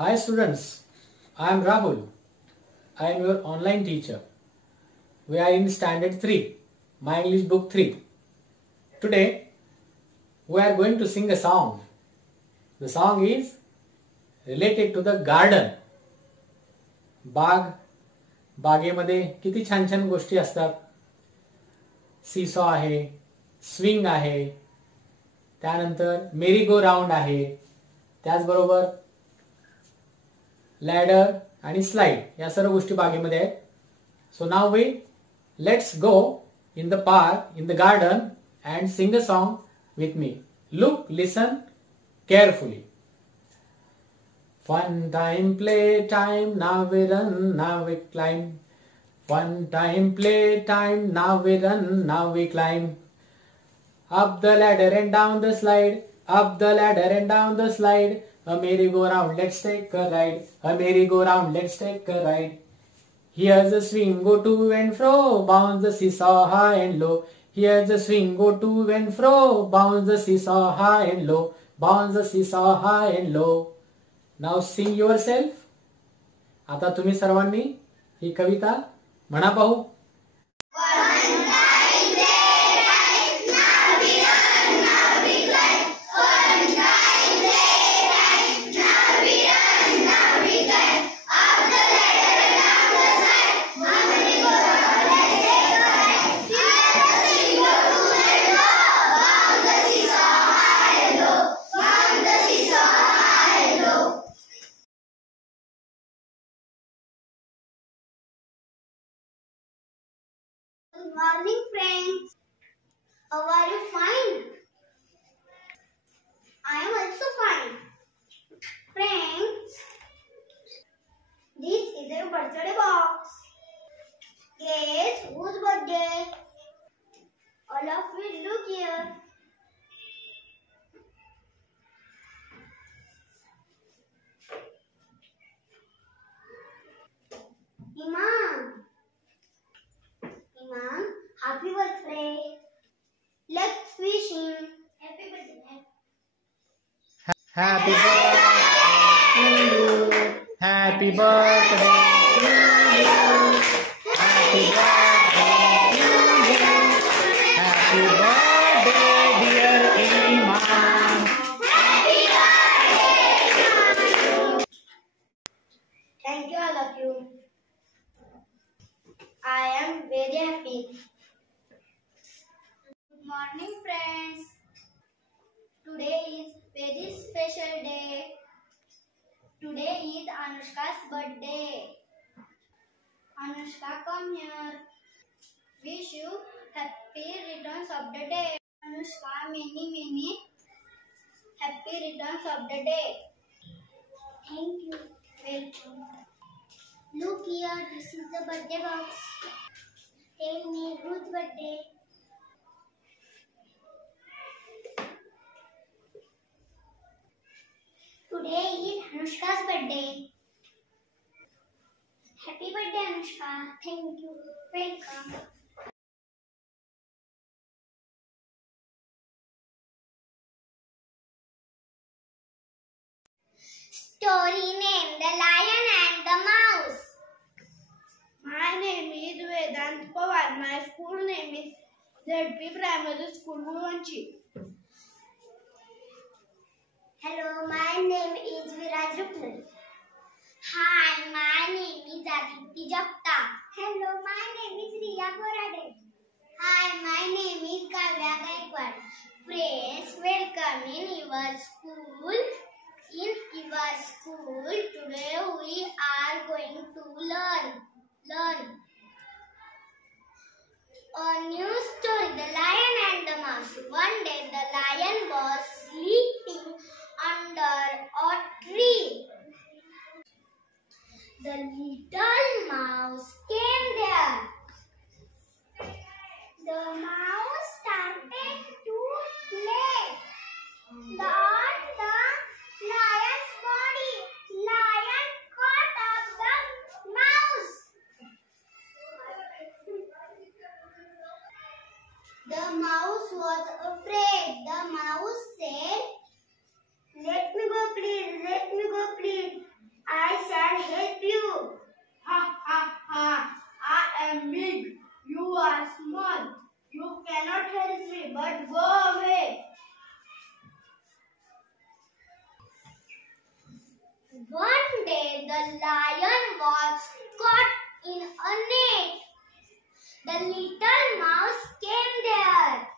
Hi students, I am Rahul. I am your online teacher. We are in standard 3, My English book 3. Today we are going to sing a song. The song is related to the garden. बागेमध्ये किती छान छान गोष्टी असतात. Seesaw आहे, swing आहे, त्यानंतर मेरी गो राउंड आहे, त्याचबरोबर लॅडर आणि स्लाइड या सर्व गोष्टी बागेमध्ये आहेत. So now let's go in the park, in the garden and sing a song with me. Look, listen carefully. Fun time, play time, now we run, now we climb. Fun time, play time, now we run, now we climb. Up the ladder and down the slide, up the ladder and down the slide. A merry-go-round, let's take a ride. A merry-go-round, let's take a ride. Here's a swing, go to and fro, bounce the seesaw high and low. Here's a swing, go to and fro, bounce the seesaw high and low. Bounce the seesaw high and low. Now sing yourself. आता तुम्ही सर्वांनी ही कविता म्हणा पाहू. Good morning, friends. How are you? Fine? I am also fine. Friends, this is a birthday box. Guess whose birthday? All of you look here. Imam, happy birthday. Let's wish him happy birthday. Happy birthday to you. Happy birthday to you. Happy birthday to you. Happy birthday, dear Imam. Happy birthday. Thank you, all of you. I am very happy. Good morning, friends. Today is very special day. Today is Anushka's birthday. Anushka, come here. Wish you happy returns of the day. Anushka, many happy returns of the day. Thank you. Welcome. Look here, this is the birthday box. Tell me whose birthday? Today is Anushka's birthday. Happy birthday, Anushka. Thank you. Welcome. Story name: The Lion and the Mouse. My name is Vedant Pawar. My school name is ZP Primary School, Guwanchi. Hello, my name is Viraj Ruknal. Hi, my name is Aditi Japta. Hello, my name is Riya Borade. Hi, my name is Kavya Gaikwad. Friends, welcome in your school. In your school, today we are going to learn a new story, The Lion and the Mouse. One day the lion was sleeping under a tree. The little mouse came there. The mouse started to play on the lion's body. Lion caught up the mouse. The mouse was afraid. The mouse said, "Let me go, please. Let me go, please." One day the lion was caught in a net. The little mouse came there.